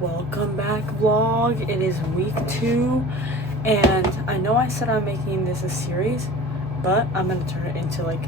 Welcome back, vlog. It is week 2, and I know I said I'm making this a series, but I'm gonna turn it into like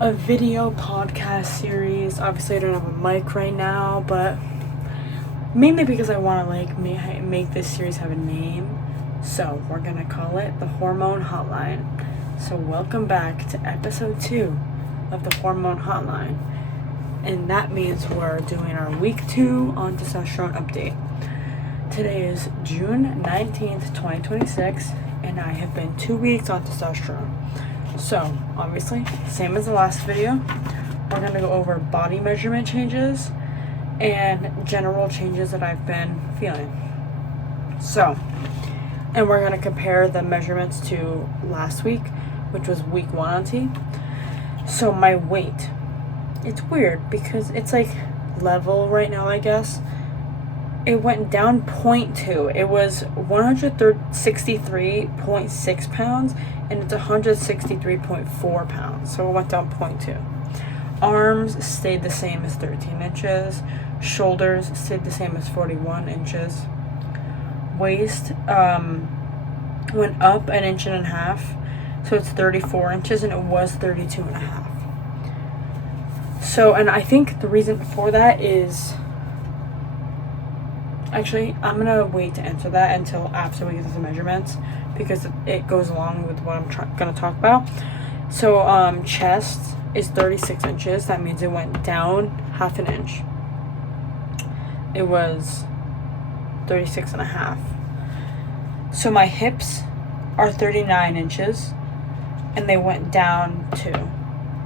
a video podcast series. Obviously I don't have a mic right now, but mainly because I want to like make this series have a name, so we're gonna call it the Hormone Hotline. So welcome back to episode 2 of the Hormone Hotline. And that means we're doing our week 2 on testosterone update. Today is June 19th, 2026, and I have been 2 weeks on testosterone. So, obviously, same as the last video, we're going to go over body measurement changes and general changes that I've been feeling. So, and we're going to compare the measurements to last week, which was week 1 on T. So, my weight. It's weird because it's like level right now, I guess. It went down 0.2. It was 163.6 pounds and it's 163.4 pounds. So it went down 0.2. Arms stayed the same as 13 inches. Shoulders stayed the same as 41 inches. Waist went up 1.5 inches. So it's 34 inches and it was 32.5. So, and I think the reason for that is, actually, I'm going to wait to answer that until after we get to the measurements, because it goes along with what I'm going to talk about. So, chest is 36 inches. That means it went down 0.5 inch. It was 36.5. So, my hips are 39 inches, and they went down 2,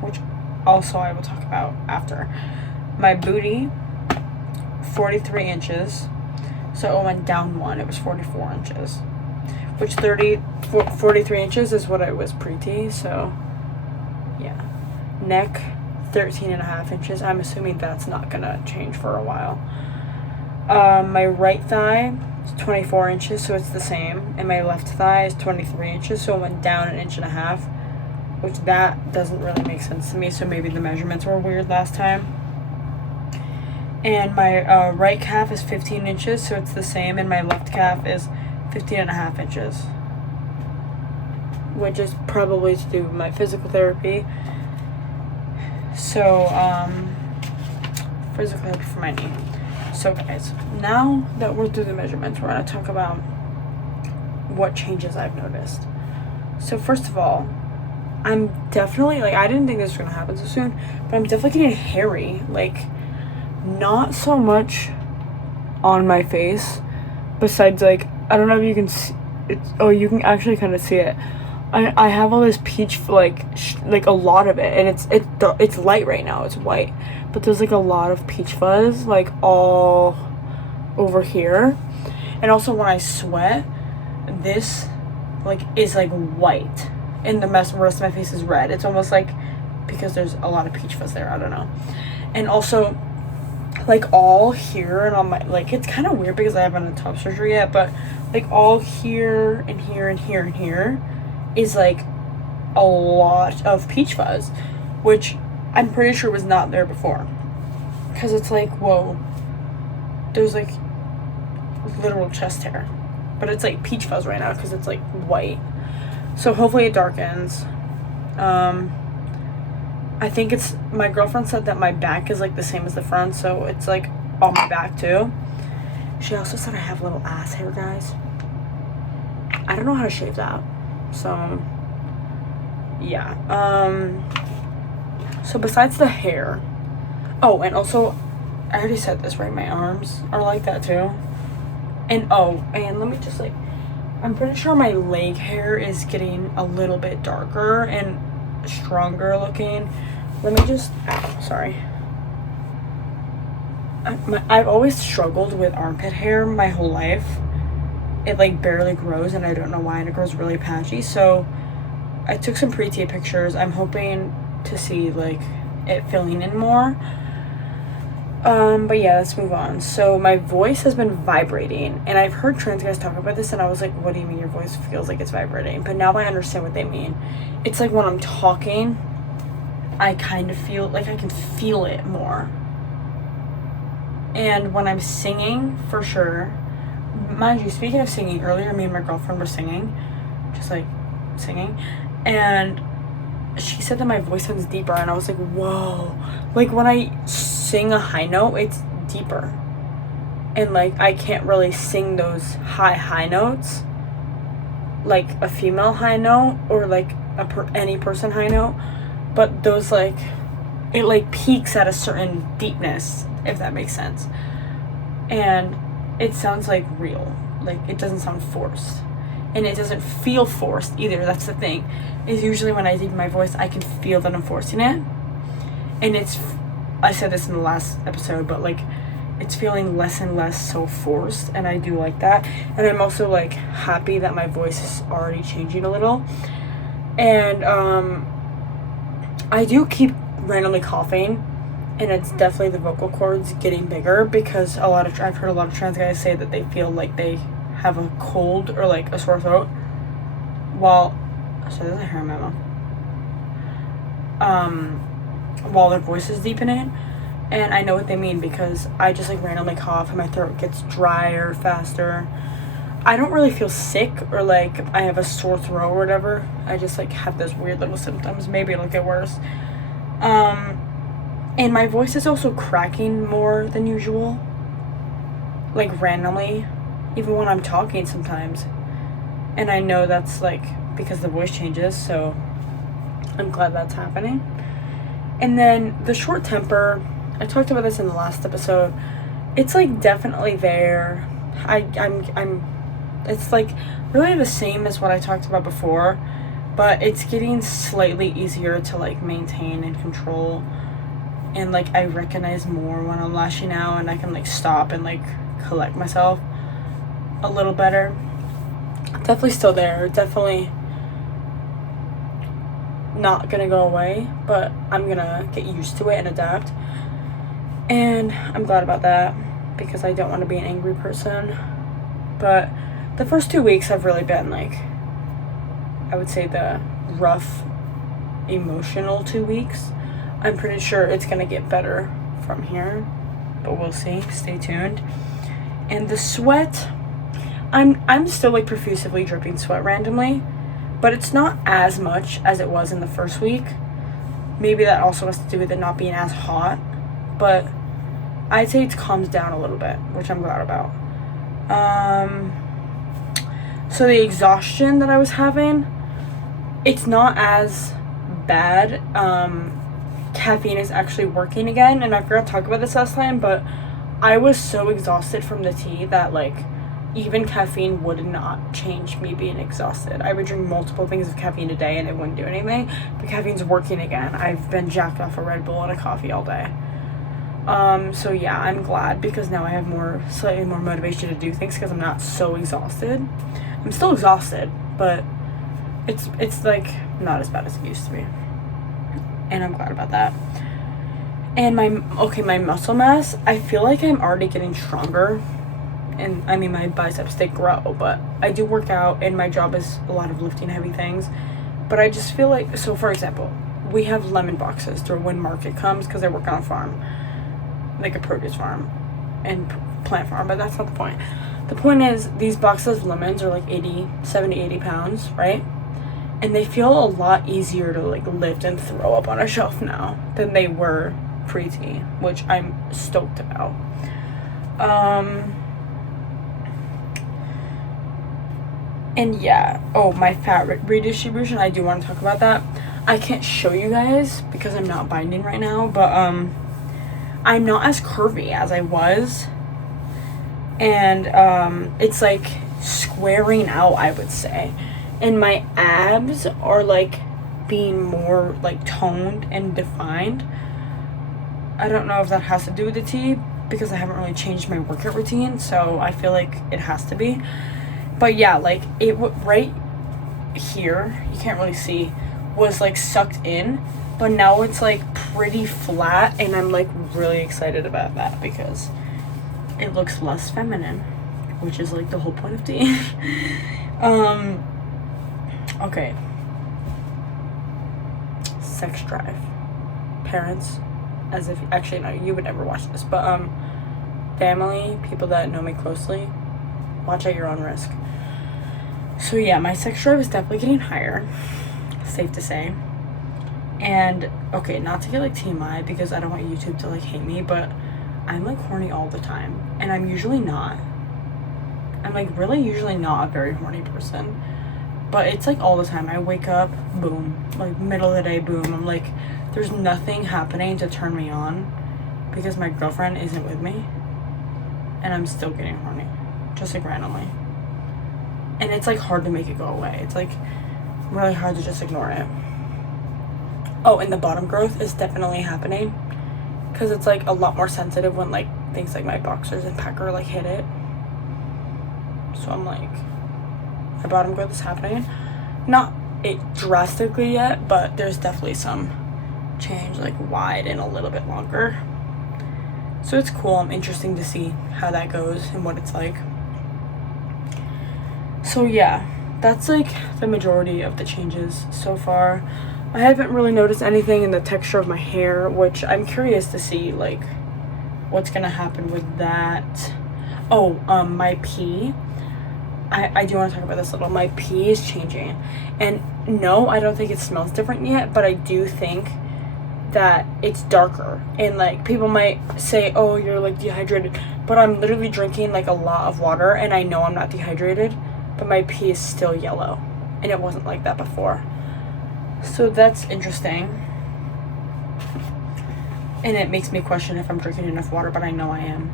which also I will talk about after. My booty, 43 inches, so it went down 1. It was 44 inches, which 43 inches is what I was pre-T, so yeah. Neck, 13.5 inches. I'm assuming that's not gonna change for a while. My right thigh is 24 inches, so it's the same, and my left thigh is 23 inches, so it went down 1.5 inches, which that doesn't really make sense to me, so maybe the measurements were weird last time. And my right calf is 15 inches, so it's the same, and my left calf is 15.5 inches, which is probably to do with my physical therapy. So, physical therapy for my knee. So guys, now that we're through the measurements, we're going to talk about what changes I've noticed. So first of all, I'm definitely, like, I didn't think this was going to happen so soon, but I'm definitely getting hairy. Like, not so much on my face, besides, like, I don't know if you can see it. Oh, you can actually kind of see it. I have all this peach, like a lot of it, and it's light right now, it's white, but there's, like, a lot of peach fuzz, like, all over here. And also, when I sweat, this, like, is, like, white. And the rest of my face is red. It's almost like because there's a lot of peach fuzz there. I don't know. And also, like, all here and on my, like, it's kind of weird because I haven't had top surgery yet, but, like, all here and here and here and here is, like, a lot of peach fuzz, which I'm pretty sure was not there before. Because it's like, whoa, there's, like, literal chest hair. But it's, like, peach fuzz right now because it's, like, white. So hopefully it darkens. I think my girlfriend said that my back is, like, the same as the front, so it's, like, on my back too. She also said I have little ass hair, guys. I don't know how to shave that. So, yeah. So besides the hair. Oh, and also, I already said this, right? My arms are like that too. And, and let me just, like, I'm pretty sure my leg hair is getting a little bit darker and stronger looking. Let me just, sorry. I've always struggled with armpit hair my whole life. It, like, barely grows, and I don't know why, and it grows really patchy. So I took some pre-T pictures. I'm hoping to see, like, it filling in more. But yeah, let's move on. So my voice has been vibrating, and I've heard trans guys talk about this, and I was like, what do you mean your voice feels like it's vibrating? But now I understand what they mean. It's like when I'm talking, I kind of feel like I can feel it more. And when I'm singing, for sure, mind you, speaking of singing, earlier me and my girlfriend were singing, just like singing, and she said that my voice sounds deeper, and I was like, whoa. Like, when I sing a high note, it's deeper. And, like, I can't really sing those high notes, like a female high note, or, like, any person high note. But those, like, it, like, peaks at a certain deepness, if that makes sense. And it sounds, like, real. Like, it doesn't sound forced. And it doesn't feel forced either. That's the thing. Is usually when I deepen my voice, I can feel that I'm forcing it. And it's, I said this in the last episode, but, like, it's feeling less and less so forced. And I do like that. And I'm also, like, happy that my voice is already changing a little. And, I do keep randomly coughing. And it's definitely the vocal cords getting bigger, because I've heard a lot of trans guys say that they feel like they have a cold or like a sore throat while there's a hair memo while their voice is deepening. And I know what they mean, because I just like randomly cough and my throat gets drier faster. I don't really feel sick or like I have a sore throat or whatever. I just like have those weird little symptoms. Maybe it'll get worse. And my voice is also cracking more than usual, like randomly, even when I'm talking sometimes. And I know that's like because the voice changes, so I'm glad that's happening. And then the short temper, I talked about this in the last episode. It's like definitely there. It's like really the same as what I talked about before, but it's getting slightly easier to like maintain and control. And like I recognize more when I'm lashing out, and I can like stop and like collect myself a little better. Definitely still there. Definitely not gonna go away, but I'm gonna get used to it and adapt. And I'm glad about that, because I don't want to be an angry person. But the first 2 weeks have really been like, I would say, the rough emotional 2 weeks. I'm pretty sure it's gonna get better from here, but we'll see. Stay tuned. And the sweat, I'm still like profusively dripping sweat randomly, but it's not as much as it was in the first week. Maybe that also has to do with it not being as hot, but I'd say it's calmed down a little bit, which I'm glad about. So the exhaustion that I was having, it's not as bad. Caffeine is actually working again, and I forgot to talk about this last time, but I was so exhausted from the tea that like even caffeine would not change me being exhausted. I would drink multiple things of caffeine a day and it wouldn't do anything, but caffeine's working again. I've been jacked off a Red Bull and a coffee all day. So yeah, I'm glad, because now I have slightly more motivation to do things, because I'm not so exhausted. I'm still exhausted, but it's like not as bad as it used to be. And I'm glad about that. And my muscle mass, I feel like I'm already getting stronger. And I mean, my biceps, they grow, but I do work out, and my job is a lot of lifting heavy things. But I just feel like, so for example, we have lemon boxes through when market comes, because I work on a farm, like a produce farm and plant farm, but that's not the point. The point is, these boxes of lemons are like 70, 80 pounds, right? And they feel a lot easier to like lift and throw up on a shelf now than they were pre-tea, which I'm stoked about. And yeah, my fat redistribution, I do want to talk about that. I can't show you guys because I'm not binding right now, but I'm not as curvy as I was. And it's like squaring out, I would say. And my abs are like being more like toned and defined. I don't know if that has to do with the tea, because I haven't really changed my workout routine, so I feel like it has to be. But yeah, like it right here, you can't really see, was like sucked in, but now it's like pretty flat, and I'm like really excited about that, because it looks less feminine, which is like the whole point of tea. Okay. Sex drive. Parents, as if, actually no, you would never watch this, but family, people that know me closely, watch at your own risk. So yeah, my sex drive is definitely getting higher, safe to say. And okay, not to get like TMI because I don't want YouTube to like hate me, but I'm like horny all the time, and I'm usually not. I'm like really usually not a very horny person, but it's like all the time. I wake up, boom, like middle of the day, boom. I'm like, there's nothing happening to turn me on because my girlfriend isn't with me, and I'm still getting horny, just like randomly. And it's like hard to make it go away. It's like really hard to just ignore it. Oh, and the bottom growth is definitely happening because it's like a lot more sensitive when like things like my boxers and pecker like hit it. So I'm like, my bottom growth is happening. Not it drastically yet, but there's definitely some change, like wide and a little bit longer. So it's cool. I'm interesting to see how that goes and what it's like. So yeah, that's like the majority of the changes so far. I haven't really noticed anything in the texture of my hair, which I'm curious to see like what's gonna happen with that. Oh, my pee. I do want to talk about this a little. My pee is changing, and no, I don't think it smells different yet, but I do think that it's darker, and like people might say, oh, you're like dehydrated, but I'm literally drinking like a lot of water, and I know I'm not dehydrated, but my pee is still yellow, and it wasn't like that before. So that's interesting, and it makes me question if I'm drinking enough water, but I know I am.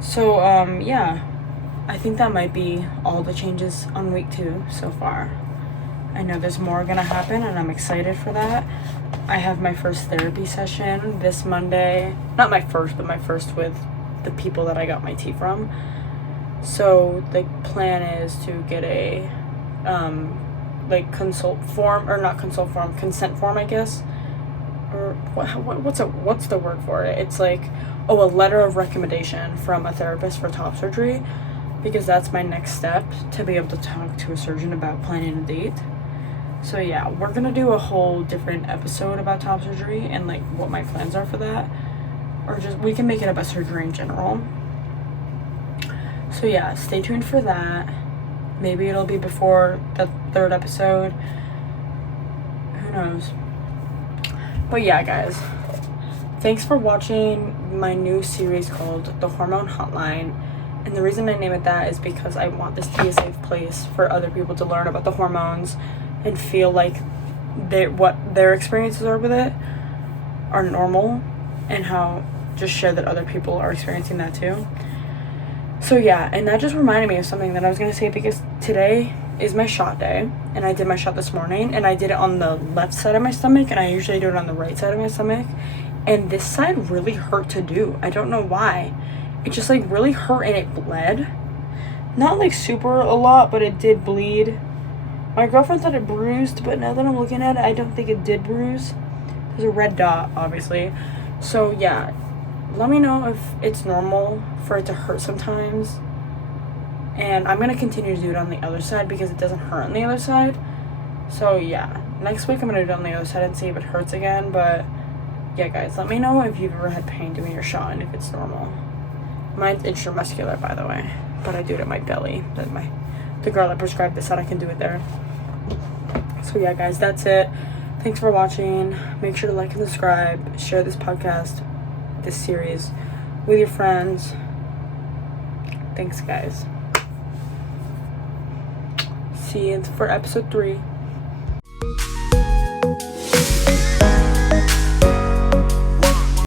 So yeah, I think that might be all the changes on week 2 so far. I know there's more gonna happen, and I'm excited for that. I have my first therapy session this Monday. Not my first, but my first with the people that I got my tea from. So the plan is to get a consent form, I guess. Or what's the word for it? It's like, a letter of recommendation from a therapist for top surgery, because that's my next step to be able to talk to a surgeon about planning a date. So yeah, we're gonna do a whole different episode about top surgery and like what my plans are for that, or just we can make it about surgery in general. So yeah, stay tuned for that. Maybe it'll be before the 3rd episode, who knows. But yeah, guys, thanks for watching my new series called The Hormone Hotline. And the reason I name it that is because I want this to be a safe place for other people to learn about the hormones and feel like what their experiences are with it are normal, and how just share that other people are experiencing that too. So yeah, and that just reminded me of something that I was going to say, because today is my shot day, and I did my shot this morning, and I did it on the left side of my stomach, and I usually do it on the right side of my stomach, and this side really hurt to do. I don't know why. It just like really hurt, and it bled. Not like super a lot, but it did bleed. My girlfriend thought it bruised, but now that I'm looking at it, I don't think it did bruise. There's a red dot, obviously. So yeah, let me know if it's normal for it to hurt sometimes. And I'm gonna continue to do it on the other side because it doesn't hurt on the other side. So yeah, next week I'm gonna do it on the other side and see if it hurts again. But yeah, guys, let me know if you've ever had pain doing your shot and if it's normal. Mine's intramuscular, by the way, but I do it at my belly. The girl that prescribed this said I can do it there. So yeah, guys, that's it. Thanks for watching. Make sure to like and subscribe. Share this podcast, this series, with your friends. Thanks, guys. See you for episode 3.